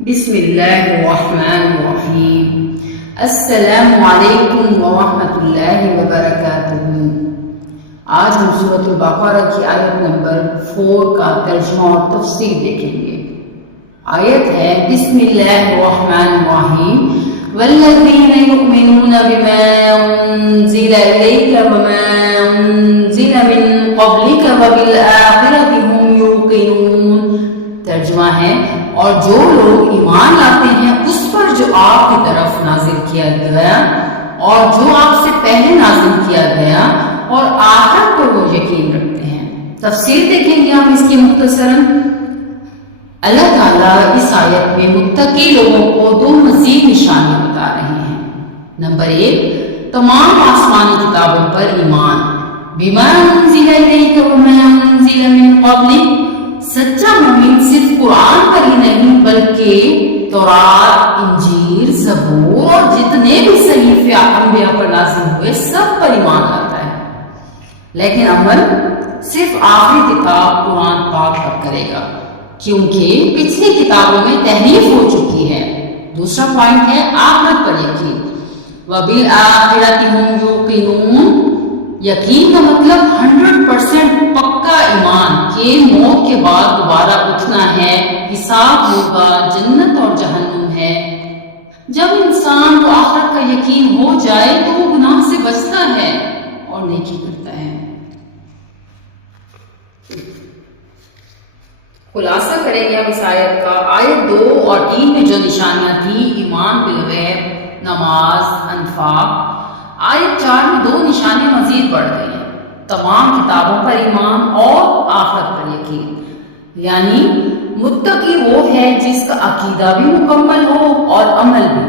بسم اللہ الرحمن الرحیم۔ السلام علیکم ورحمۃ اللہ وبرکاتہ۔ آج ہم سورۃ البقرہ کی آیت نمبر 4 کا ترجمہ اور تفسیر دیکھیں گے۔ آیت ہے بسم اللہ الرحمن الرحیم والذین یؤمنون بما انزل الیک وما انزل من قبلک وبالآخرۃ هم یوقنون۔ ترجمہ ہے اور جو لوگ ایمان لاتے ہیں اس پر جو آپ کی طرف نازل کیا گیا اور جو آپ سے پہلے نازل کیا گیا اور آخرت پر وہ یقین رکھتے ہیں۔ تفسیر دیکھیں گے ہم اس کی مختصراً۔ اللہ تعالیٰ اس آیت میں متقی لوگوں کو دو مزید نشانیاں بتا رہے ہیں۔ نمبر 1، تمام آسمانی کتابوں پر ایمان، بما انزل الیک وما انزل من قبلک۔ سچا مومن صرف قرآن پر ہی نہیں بلکہ تورات، انجیل، زبور اور جتنے بھی صحیفے انبیاء پر نازل ہوئے سب پر ایمان لاتا ہے، لیکن عمل صرف آخری کتاب قرآن پاک پر کرے گا کیونکہ پچھلی کتابوں میں تحریف ہو چکی ہے۔ دوسرا پوائنٹ ہے آخرت پر یقین، وَبِالْآخِرَةِ هُمْ يُوقِنُونَ۔ یقین کا مطلب 100% پکا ایمان کہ موت کے بعد دوبارہ اٹھنا ہے، حساب ہوگا، جنت اور جہنم ہے۔ جب انسان کو آخرت کا یقین ہو جائے تو وہ گناہ سے بچتا ہے اور نیکی کرتا ہے۔ خلاصہ کریں گے ہم اس آیت کا۔ آیت 2 اور 3 میں جو نشانیاں تھیں، ایمان بالغیب، نماز، انفاق۔ آیت 4 میں 2 نشانیاں مزید بڑھ گئی ہیں، تمام کتابوں پر ایمان اور آخرت پر یقین، یعنی متقی وہ ہے جس کا عقیدہ بھی مکمل ہو اور عمل بھی۔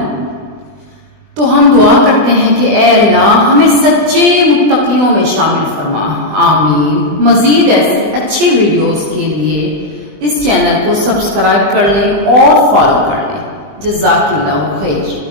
تو ہم دعا کرتے ہیں کہ اے اللہ ہمیں سچے متقیوں میں شامل فرما، آمین۔ مزید ایسے اچھی ویڈیوز کے لیے اس چینل کو سبسکرائب کر لیں اور فالو کر لیں۔ جزاک اللہ خیر۔